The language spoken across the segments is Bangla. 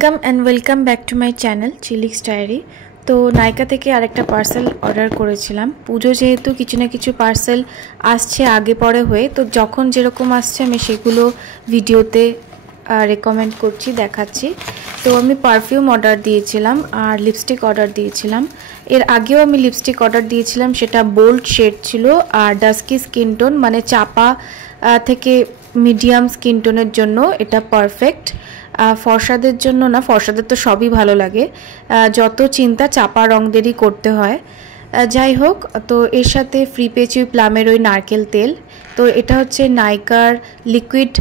Welcome and welcome back to my channel চিলিক্স ডায়েরি। তো নাইকা থেকে আরেকটা পার্সেল অর্ডার করেছিলাম। পুজো যেহেতু কিছু না কিছু পার্সেল আসছে আগে পরে হয়ে, তো যখন যেরকম আসছে আমি সেগুলো ভিডিওতে রেকমেন্ড করছি, দেখাচ্ছি। তো আমি পারফিউম অর্ডার দিয়েছিলাম আর লিপস্টিক অর্ডার দিয়েছিলাম। এর আগেও আমি লিপস্টিক অর্ডার দিয়েছিলাম, সেটা বোল্ড শেড ছিল আর ডাস্কি স্কিন টোন, মানে চাপা থেকে মিডিয়াম স্কিন টোনের জন্য এটা পারফেক্ট। ফর্সাদের জন্য না, ফর্সাদের তো সবই ভালো লাগে, যত চিন্তা চাপা রঙদেরই করতে হয়। যাই হোক, তো এর সাথে ফ্রি পেয়েছি প্লামের ওই নারকেল তেল। তো এটা হচ্ছে নাইকার লিকুইড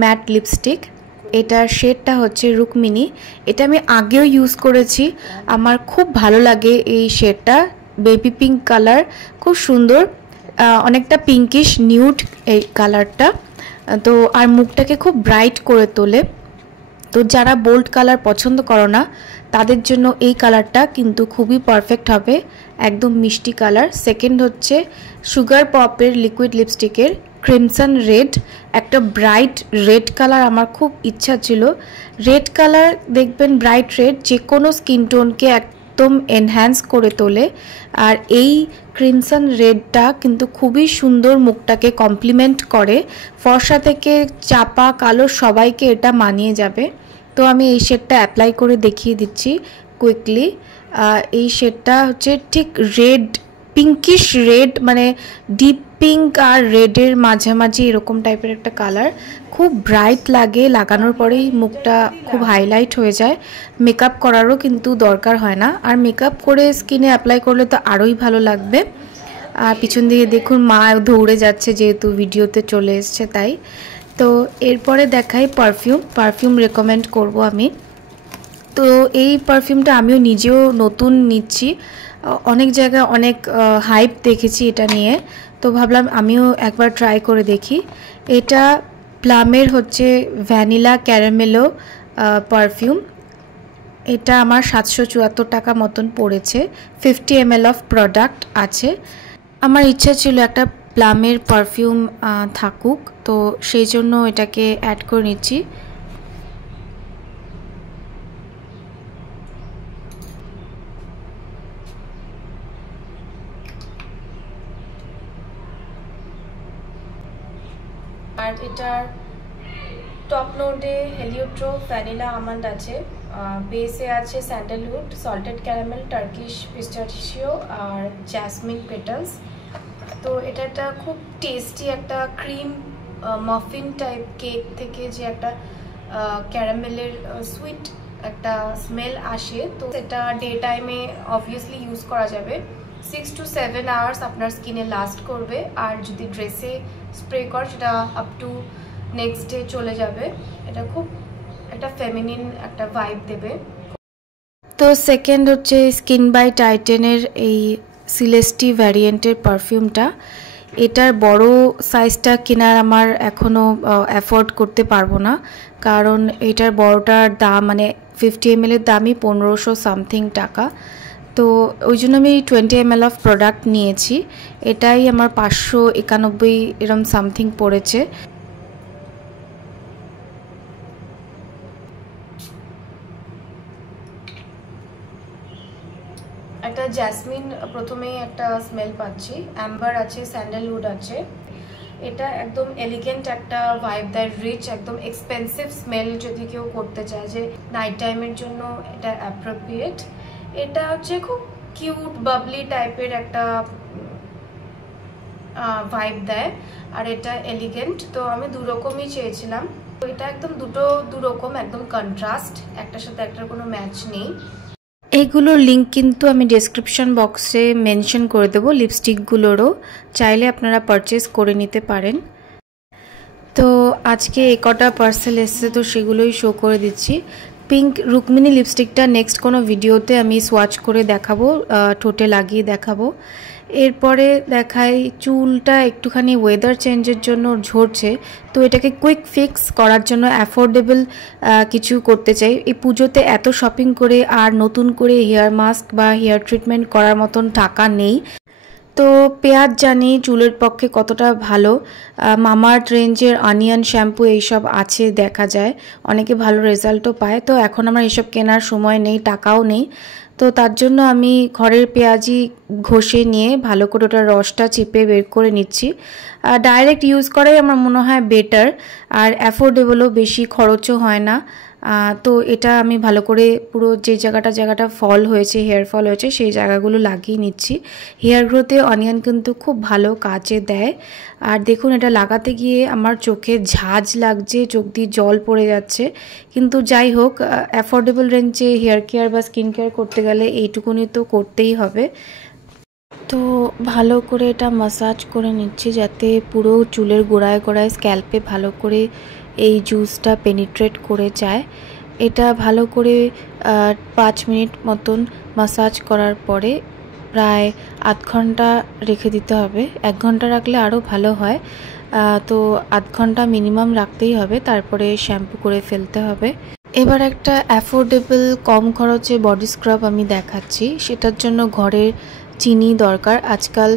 ম্যাট লিপস্টিক, এটার শেডটা হচ্ছে রুকমিনি। এটা আমি আগেও ইউজ করেছি, আমার খুব ভালো লাগে এই শেডটা। বেবি পিঙ্ক কালার, খুব সুন্দর, অনেকটা পিঙ্কিশ নিউড এই কালারটা। তো আর মুখটাকে খুব ব্রাইট করে তোলে। তো যারা বোল্ড কালার পছন্দ করো না তাদের জন্য এই কালারটা কিন্তু খুবই পারফেক্ট হবে, একদম মিষ্টি কালার। সেকেন্ড হচ্ছে সুগার পপের লিকুইড লিপস্টিকের ক্রিমসন রেড, একটা ব্রাইট রেড কালার। আমার খুব ইচ্ছা ছিল রেড কালার, দেখবেন ব্রাইট রেড যে কোনো স্কিন টোনকে একদম এনহ্যান্স করে তোলে। আর এই ক্রিমসন রেডটা কিন্তু খুবই সুন্দর, মুখটাকে কমপ্লিমেন্ট করে। ফর্সা থেকে চাপা কালো সবাইকে এটা মানিয়ে যাবে। তো আমি এই শেডটা অ্যাপ্লাই করে দেখিয়ে দিচ্ছি কুইকলি। এই শেডটা হচ্ছে ঠিক রেড, পিঙ্কিশ রেড, মানে ডিপ পিঙ্ক আর রেডের মাঝামাঝি এরকম টাইপের একটা কালার। খুব ব্রাইট লাগে, লাগানোর পরেই মুখটা খুব হাইলাইট হয়ে যায়। মেকআপ করারও কিন্তু দরকার হয় না, আর মেকআপ করে স্কিনে অ্যাপ্লাই করলে তো আরোই ভালো লাগবে। আর পিছন দিকে দেখুন মা দৌড়ে যাচ্ছে, যেহেতু ভিডিওতে চলে এসছে তাই। তো এরপরে দেখাই পারফিউম রেকমেন্ড করব আমি। তো এই পারফিউমটা আমিও নিজেও নতুন নিচ্ছি, অনেক জায়গায় অনেক হাইপ দেখেছি এটা নিয়ে, তো ভাবলাম আমিও একবার ট্রাই করে দেখি। এটা প্লামের হচ্ছে ভ্যানিলা ক্যারামেলো পারফিউম। এটা আমার 774 টাকা মতন পড়েছে, 50 ml অফ প্রোডাক্ট আছে। আমার ইচ্ছা ছিল একটা প্লামের পারফিউম থাকুক, তো সেই জন্য এটাকে অ্যাড করে নিচ্ছি। আর এটার টপ নোটে হেলিওট্রো ভ্যানিলা আমন্ড আছে, বেসে আছে sandalwood, salted caramel, Turkish pistachio আর জ্যাসমিন পেটালস। তো এটা একটা খুব টেস্টি একটা ক্রিম মাফিন টাইপ কেক থেকে যে একটা ক্যারামেলের সুইট একটা স্মেল আসে। তো সেটা ডে টাইমে অবভিয়াসলি ইউজ করা যাবে, 6 to 7 আওয়ার্স আপনার স্কিনে লাস্ট করবে। আর যদি ড্রেসে স্প্রে কর সেটা আপ টু নেক্সট ডে চলে যাবে। এটা খুব একটা ফেমিনিন একটা ভাইব দেবে। তো সেকেন্ড হচ্ছে স্কিন বাই টাইটেনের এই সিলেস্টি ভ্যারিয়েন্টের পারফিউমটা। এটার বড় সাইজটা কেনার আমার এখনও অ্যাফোর্ড করতে পারবো না, কারণ এটার বড়টার দাম মানে 50 ml এর দামই 1500 সামথিং টাকা। তো ওই জন্য আমি 20 ml অফ প্রোডাক্ট নিয়েছি, এটাই আমার 591 এরম সামথিং পড়েছে। একটা জ্যাসমিন প্রথমেই একটা স্মেল পাচ্ছি, অ্যাম্বার আছে, স্যান্ডেলউড আছে। এটা একদম এলিগেন্ট একটা ভাইব দেয়, রিচ, একদম এক্সপেন্সিভ স্মেল যদি কেউ করতে চায় যে নাইট টাইমের জন্য এটা অ্যাপ্রোপ্রিয়েট। এটা হচ্ছে খুব কিউট বাবলি টাইপের একটা ভাইব দেয়, আর এটা এলিগেন্ট। তো আমি দুরকমই চেয়েছিলাম, তো এটা একদম দুরকম, একদম কন্ট্রাস্ট, একটার সাথে একটার কোনো ম্যাচ নেই। এইগুলোর লিঙ্ক কিন্তু আমি ডেসক্রিপশন বক্সে মেনশন করে দেবো, লিপস্টিকগুলোরও, চাইলে আপনারা পারচেস করে নিতে পারেন। তো আজকে এই কটা পার্সেল এসছে, তো সেগুলোই শো করে দিচ্ছি। পিঙ্ক রুকমিনি লিপস্টিকটা নেক্সট কোনো ভিডিওতে আমি সোয়াচ করে দেখাবো, ঠোঁটে লাগিয়ে দেখাবো। এরপরে দেখাই চুলটা একটুখানি ওয়েদার চেঞ্জের জন্য ঝরছে, তো এটাকে কুইক ফিক্স করার জন্য অ্যাফোর্ডেবল কিছু করতে চাই। এই পুজোতে এত শপিং করে আর নতুন করে হেয়ার মাস্ক বা হেয়ার ট্রিটমেন্ট করার মতন টাকা নেই, তো পেঁয়াজ জানি চুলের পক্ষে কতটা ভালো। মামাআর্থ রেঞ্জের অনিয়ন শ্যাম্পু এইসব আছে, দেখা যায় অনেকে ভালো রেজাল্টও পায়। তো এখন আমার এসব কেনার সময় নেই, টাকাও নেই, তো তার জন্য আমি ঘরের পেঁয়াজই ঘষে নিয়ে ভালো করে ওটার রসটা চিপে বের করে নিচ্ছি। ডাইরেক্ট ইউজ করাই আমার মনে হয় বেটার, আর অ্যাফোর্ডেবলও, বেশি খরচও হয় না। তো এটা আমি ভালো করে পুরো যে জায়গাটা ফল হয়েছে, হেয়ার ফল হয়েছে, সেই জায়গাগুলো লাগিয়ে নিচ্ছি। হেয়ার গ্রোথে অনিয়ন কিন্তু খুব ভালো কাজে দেয়। আর দেখুন, এটা লাগাতে গিয়ে আমার চোখে ঝাঁজ লাগছে, চোখ দিয়ে জল পড়ে যাচ্ছে, কিন্তু যাই হোক, অ্যাফোর্ডেবল রেঞ্জে হেয়ার কেয়ার বা স্কিন কেয়ার করতে গেলে এইটুকুনি তো করতেই হবে। তো ভালো করে এটা মাসাজ করে নিচ্ছি যাতে পুরো চুলের গোড়ায় গোড়ায় স্ক্যাল্পে ভালো করে এই জুসটা পেনিট্রেট করে যায়। এটা ভালো করে 5 মিনিট মতন মাসাজ করার পরে প্রায় আধ ঘন্টা রেখে দিতে হবে। 1 ঘন্টা রাখলে আরও ভালো হয়, তো আধ ঘন্টা মিনিমাম রাখতেই হবে, তারপরে শ্যাম্পু করে ফেলতে হবে। এবার একটা অ্যাফোর্ডেবল কম খরচে বডি স্ক্রাব আমি দেখাচ্ছি। সেটার জন্য ঘরের চিনি দরকার। আজকাল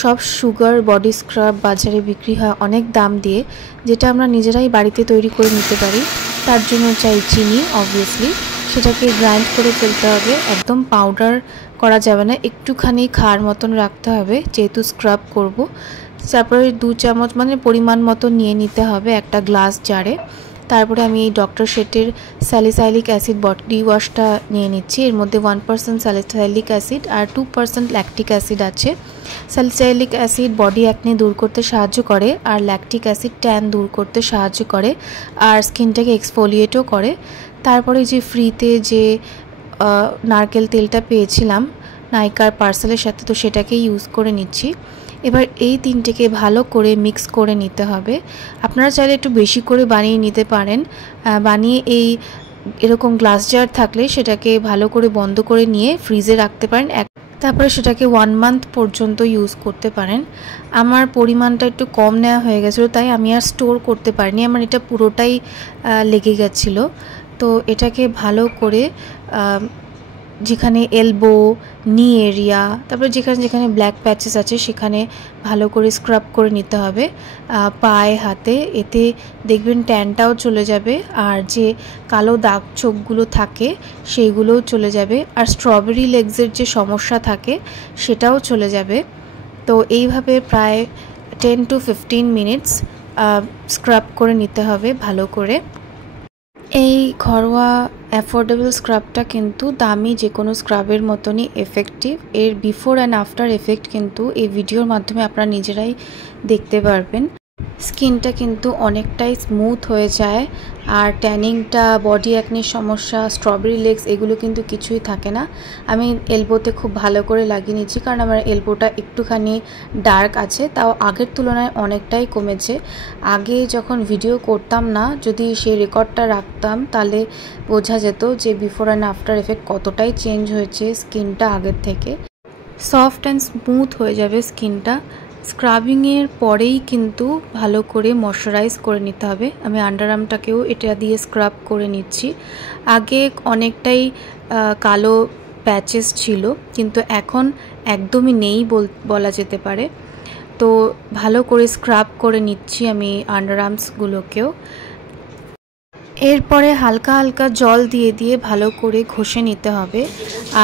সব সুগার বডি স্ক্রাব বাজারে বিক্রি হয় অনেক দাম দিয়ে, যেটা আমরা নিজেরাই বাড়িতে তৈরি করে নিতে পারি। তার জন্য চাই চিনি, অবভিয়াসলি সেটাকে গ্রাইন্ড করে ফেলতে হবে, একদম পাউডার করা যাবে না, একটুখানি খাওয়ার মতন রাখতে হবে যেহেতু স্ক্রাব করব। তারপরে 2 চামচ মানে পরিমাণ মতো নিয়ে নিতে হবে একটা গ্লাস জারে। তারপরে আমি এই ডক্টর শেটের স্যালিসাইলিক অ্যাসিড বডি ওয়াশটা নিয়ে নিচ্ছি। এর মধ্যে 1% স্যালিসাইলিক অ্যাসিড আর 2% ল্যাকটিক অ্যাসিড আছে। স্যালিসাইলিক অ্যাসিড বডি অ্যাকনে দূর করতে সাহায্য করে, আর ল্যাকটিক অ্যাসিড ট্যান দূর করতে সাহায্য করে, আর স্কিনটাকে এক্সফোলিয়েটও করে। তারপরে যে ফ্রিতে যে নারকেল তেলটা পেয়েছিলাম নাইকার পার্সেলের সাথে, তো সেটাকে ইউজ করে নিচ্ছি। এবার এই তিনটেকে ভালো করে মিক্স করে নিতে হবে। আপনারা চাইলে একটু বেশি করে বানিয়ে নিতে পারেন। বানিয়ে এরকম গ্লাস জার থাকলে সেটাকে ভালো করে বন্ধ করে নিয়ে ফ্রিজে রাখতে পারেন, তারপরে সেটাকে 1 মান্থ পর্যন্ত ইউজ করতে পারেন। আমার পরিমাণটা একটু কম নেওয়া হয়ে গেছিলো, তাই আমি আর স্টোর করতে পারিনি, আমার এটা পুরোটাই লেগে গেছিলো। তো এটাকে ভালো করে যেখানে এলবো, নি এরিয়া, তারপরে যেখানে যেখানে ব্ল্যাক প্যাচেস আছে সেখানে ভালো করে স্ক্রাব করে নিতে হবে, পায়ে হাতে। এতে দেখবেন ট্যানটাও চলে যাবে, আর যে কালো দাগ ছোপগুলো থাকে সেইগুলোও চলে যাবে, আর স্ট্রবেরি লেগসের যে সমস্যা থাকে সেটাও চলে যাবে। তো এইভাবে প্রায় 10 to 15 মিনিটস স্ক্রাব করে নিতে হবে ভালো করে। এই ঘরোয়া অ্যাফোর্ডেবল স্ক্রাবটা কিন্তু দামি যে কোনো স্ক্রাবের মতনই এফেক্টিভ। এর বিফোর অ্যান্ড আফটার এফেক্ট কিন্তু এই ভিডিওর মাধ্যমে আপনারা নিজেরাই দেখতে পারবেন। স্কিনটা কিন্তু অনেকটাই স্মুথ হয়ে যায়, আর ট্যানিংটা, বডি অ্যাকনির সমস্যা, স্ট্রবেরি লেগস এগুলো কিন্তু কিছুই থাকে না। আমি এলবোতে খুব ভালো করে লাগিয়ে নিচ্ছি, কারণ আমার এলবোটা একটুখানি ডার্ক আছে, তাও আগের তুলনায় অনেকটাই কমেছে। আগে যখন ভিডিও করতাম না, যদি সেই রেকর্ডটা রাখতাম তাহলে বোঝা যেত যে বিফোর অ্যান্ড আফটার এফেক্ট কতটাই চেঞ্জ হয়েছে স্কিনটা আগের থেকে। সফট অ্যান্ড স্মুথ হয়ে যাবে স্কিনটা। স্ক্রাবিংয়ের পরেই কিন্তু ভালো করে ময়শ্চারাইজ করে নিতে হবে। আমি আন্ডারআর্মটাকেও এটা দিয়ে স্ক্রাব করে নিচ্ছি। আগে অনেকটাই কালো প্যাচেস ছিল, কিন্তু এখন একদমই নেই বলা যেতে পারে। তো ভালো করে স্ক্রাব করে নিচ্ছি আমি আন্ডারআর্মসগুলোকেও। এরপরে হালকা হালকা জল দিয়ে দিয়ে ভালো করে ঘষে নিতে হবে,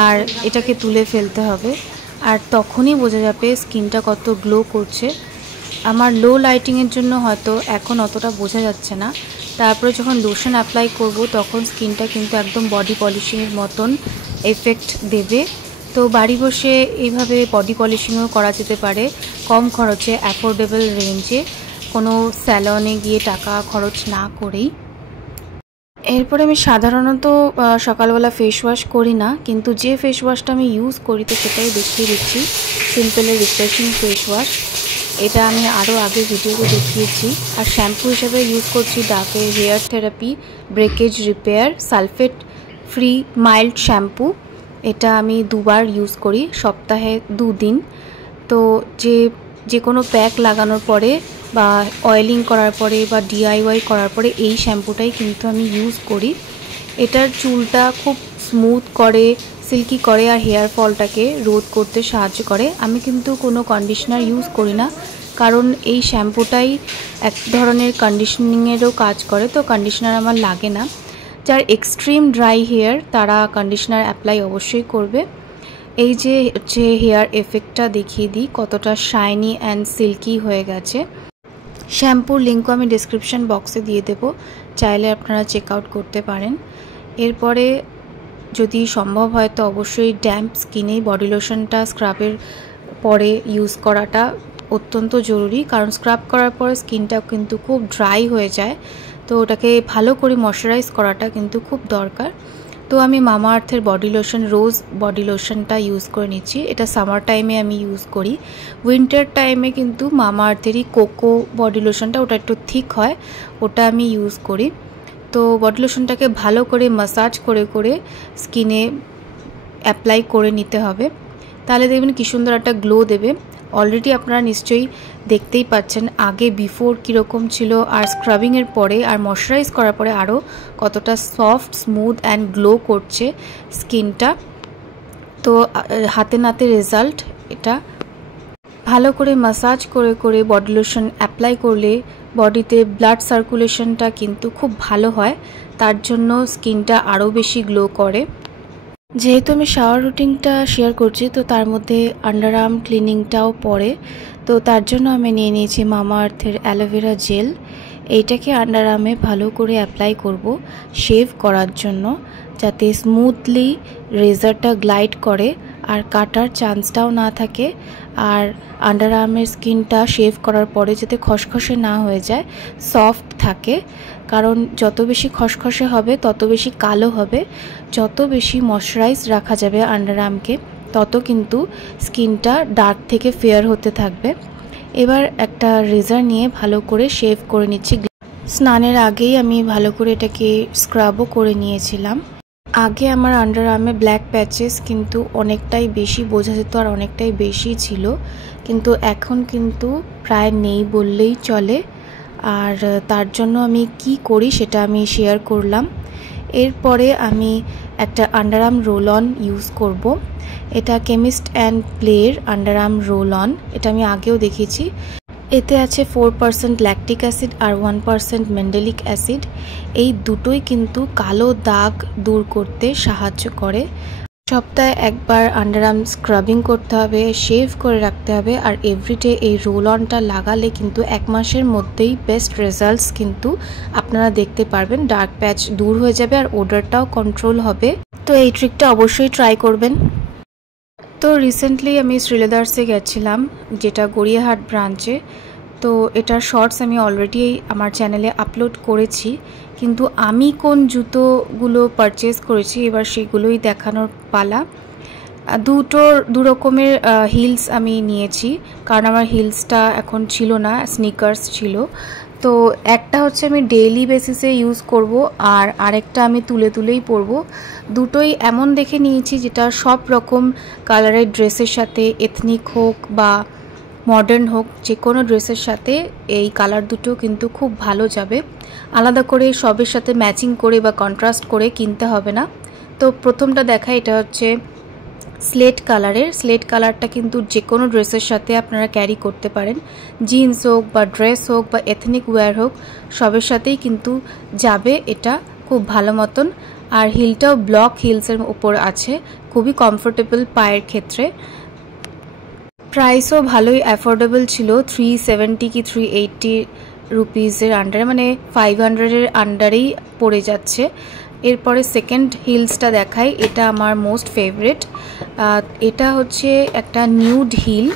আর এটাকে তুলে ফেলতে হবে, আর তখনই বোঝা যাবে স্কিনটা কত গ্লো করছে। আমার লো লাইটিংয়ের জন্য হয়তো এখন অতটা বোঝা যাচ্ছে না। তারপরে যখন লোশন অ্যাপ্লাই করব তখন স্কিনটা কিন্তু একদম বডি পলিশিংয়ের মতন এফেক্ট দেবে। তো বাড়ি বসে এইভাবে বডি পলিশিংও করা যেতে পারে কম খরচে, অ্যাফোর্ডেবল রেঞ্জে, কোনো স্যালনে গিয়ে টাকা খরচ না করেই। এরপরে আমি সাধারণত সকালবেলা ফেস ওয়াশ করি না, কিন্তু যে ফেস ওয়াশটা আমি ইউজ করি তো সেটাই দেখিয়ে দিচ্ছি। সিম্পলের রিফ্রেশিং ফেস ওয়াশ, এটা আমি আরও আগে ভিডিওতে দেখিয়েছি। আর শ্যাম্পু হিসেবে ইউজ করছি ডাভের hair therapy breakage repair sulphate free mild shampoo. এটা আমি 2 বার ইউজ করি, সপ্তাহে 2 দিন। তো যে কোনো প্যাক লাগানোর পরে বা অয়েলিং করার পরে বা ডিআইওয়াই করার পরে এই শ্যাম্পুটাই কিন্তু আমি ইউজ করি। এটার চুলটা খুব স্মুথ করে, সিল্কি করে আর হেয়ার ফলটাকে রোধ করতে সাহায্য করে। আমি কিন্তু কোনো কন্ডিশনার ইউজ করি না, কারণ এই শ্যাম্পুটাই এক ধরনের কন্ডিশনিংয়েরও কাজ করে, তো কন্ডিশনার আমার লাগে না। যার এক্সট্রিম ড্রাই হেয়ার তারা কন্ডিশনার অ্যাপ্লাই অবশ্যই করবে। এই যে হচ্ছে হেয়ার এফেক্টটা দেখিয়ে দিই, কতটা শাইনি অ্যান্ড সিল্কি হয়ে গেছে। শ্যাম্পুর লিঙ্কও আমি ডিসক্রিপশন বক্সে দিয়ে দেবো, চাইলে আপনারা চেক আউট করতে পারেন। এরপরে যদি সম্ভব হয় তো অবশ্যই ড্যাম্প স্কিনেই বডি লোশনটা স্ক্রাবের পরে ইউজ করাটা অত্যন্ত জরুরি, কারণ স্ক্রাব করার পরে স্কিনটা কিন্তু খুব ড্রাই হয়ে যায়, তো ওটাকে ভালো করে ময়শ্চারাইজ করাটা কিন্তু খুব দরকার। তো আমি মামা আর্থের বডি লোশন রোজ বডি লোশনটা ইউজ করে নিচ্ছি। এটা সামার টাইমে আমি ইউজ করি। উইন্টার টাইমে কিন্তু মামা আর্থেরই কোকো বডি লোশনটা, ওটা একটু থিক হয়, ওটা আমি ইউজ করি। তো বডি লোশনটাকে ভালো করে মাসাজ করে করে স্কিনে অ্যাপ্লাই করে নিতে হবে, তাহলে দেখবেন কি সুন্দর একটা গ্লো দেবে। অলরেডি আপনারা নিশ্চয়ই দেখতেই পাচ্ছেন আগে বিফোর কীরকম ছিল, আর স্ক্রাবিংয়ের পরে আর ময়শ্চারাইজ করার পরে আরও কতটা সফট স্মুথ অ্যান্ড গ্লো করছে স্কিনটা। তো হাতে নাতে রেজাল্ট। এটা ভালো করে মাসাজ করে করে বডি লোশন অ্যাপ্লাই করলে বডিতে ব্লাড সার্কুলেশনটা কিন্তু খুব ভালো হয়, তার জন্য স্কিনটা আরও বেশি গ্লো করে। যেহেতু আমি শাওয়ার রুটিনটা শেয়ার করছি, তো তার মধ্যে আন্ডার আর্ম ক্লিনিংটাও পড়ে, তো তার জন্য আমি নিয়ে নিয়েছি মামা আর্থের অ্যালোভেরা জেল। এইটাকে আন্ডার আর্মে ভালো করে অ্যাপ্লাই করব শেভ করার জন্য, যাতে স্মুথলি রেজারটা গ্লাইড করে আর কাটার চান্সটাও না থাকে, আর আন্ডার আর্মের স্কিনটা শেভ করার পরে যাতে খসখসে না হয়ে যায়, সফট থাকে। কারণ যত বেশি খসখসে হবে তত বেশি কালো হবে, যত বেশি ময়শ্চারাইজ রাখা যাবে আন্ডার আর্মকে তত কিন্তু স্কিনটা ডার্ক থেকে ফেয়ার হতে থাকবে। এবার একটা রেজার নিয়ে ভালো করে শেভ করে নিচ্ছি। স্নানের আগেই আমি ভালো করে এটাকে স্ক্রাবও করে নিয়েছিলাম। আগে আমার আন্ডার আর্মে ব্ল্যাক প্যাচেস কিন্তু অনেকটাই বেশি বোঝা যেত আর অনেকটাই বেশি ছিল, কিন্তু এখন কিন্তু প্রায় নেই বললেই চলে। আর তার জন্য আমি কি করি সেটা আমি শেয়ার করলাম। এরপরে আমি একটা underarm roll on use করব। এটা কেমিস্ট অ্যান্ড প্লের আন্ডার আর্ম রোল অন, এটা আমি আগেও দেখিয়েছি। এতে আছে 4% ল্যাকটিক অ্যাসিড আর 1% মেন্ডেলিক অ্যাসিড। এই দুটোই কিন্তু কালো দাগ দূর করতে সাহায্য করে। সপ্তাহে একবার আন্ডার আর্ম স্ক্রাবিং করতে হবে, শেভ করে রাখতে হবে, আর এভরিডে এই রোল অনটা লাগালে কিন্তু 1 মাসের মধ্যেই বেস্ট রেজাল্টস কিন্তু আপনারা দেখতে পারবেন। ডার্ক প্যাচ দূর হয়ে যাবে আর ওডারটাও কন্ট্রোল হবে। তো এই ট্রিকটা অবশ্যই ট্রাই করবেন। তো রিসেন্টলি আমি শ্রীলেদার্সে গেছিলাম, যেটা গড়িয়াহাট ব্রাঞ্চে। তো এটার শর্টস আমি অলরেডি আমার চ্যানেলে আপলোড করেছি, কিন্তু আমি কোন জুতোগুলো পারচেস করেছি এবার সেগুলোই দেখানোর পালা। দু রকমের হিলস আমি নিয়েছি, কারণ আমার হিলসটা এখন ছিল না, স্নিকার্স ছিল। তো একটা হচ্ছে আমি ডেইলি বেসিসে ইউজ করব, আর আরেকটা আমি তুলে তুলেই পরবো। দুটোই এমন দেখে নিয়েছি যেটা সব রকম কালারের ড্রেসের সাথে, এথনিক হোক বা মডার্ন হোক, যে কোনো ড্রেসের সাথে এই কালার দুটো কিন্তু খুব ভালো যাবে। আলাদা করে সবের সাথে ম্যাচিং করে বা কন্ট্রাস্ট করে কিনতে হবে না। তো প্রথমটা দেখা, এটা হচ্ছে স্লেট কালারের। স্লেট কালারটা কিন্তু যে কোনো ড্রেসের সাথে আপনারা ক্যারি করতে পারেন, জিন্স হোক বা ড্রেস হোক বা এথনিক ওয়্যার হোক, সবের সাথেই কিন্তু যাবে এটা খুব ভালো মতন। আর হিলটাও ব্লক হিলসের উপর আছে, খুবই কমফোর্টেবল পায়ের ক্ষেত্রে। প্রাইসও ভালোই অ্যাফোর্ডেবল ছিল, 370 কি 380 রুপিসের আন্ডারে, মানে 500-এর আন্ডারেই পড়ে যাচ্ছে। এরপরে সেকেন্ড হিলসটা দেখাই, এটা আমার মোস্ট ফেভারিট। এটা হচ্ছে একটা নিউড হিল।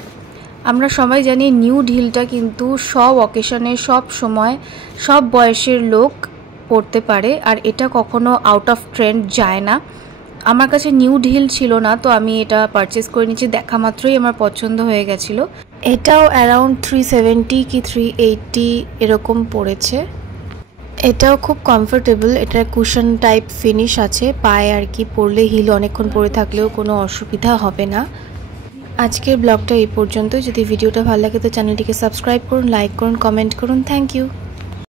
আমরা সবাই জানি নিউড হিলটা কিন্তু সব অকেশনে, সব সময়, সব বয়সের লোক পরতে পারে, আর এটা কখনো আউট অফ ট্রেন্ড যায় না। আমার কাছে নিউড হিল ছিল না, তো আমি এটা পারচেস করে নিয়েছি, দেখা মাত্রই আমার পছন্দ হয়ে গেছিলো। এটাও অ্যারাউন্ড 370 কি 380 এরকম পড়েছে। এটাও খুব কমফোর্টেবল, এটা কুশন টাইপ ফিনিশ আছে পায়ে আর কি, পরলে হিল অনেকক্ষণ পরে থাকলেও কোনো অসুবিধা হবে না। আজকের ব্লগটা এই পর্যন্ত। যদি ভিডিওটা ভালো লাগে তো চ্যানেলটিকে সাবস্ক্রাইব করুন, লাইক করুন, কমেন্ট করুন। Thank you.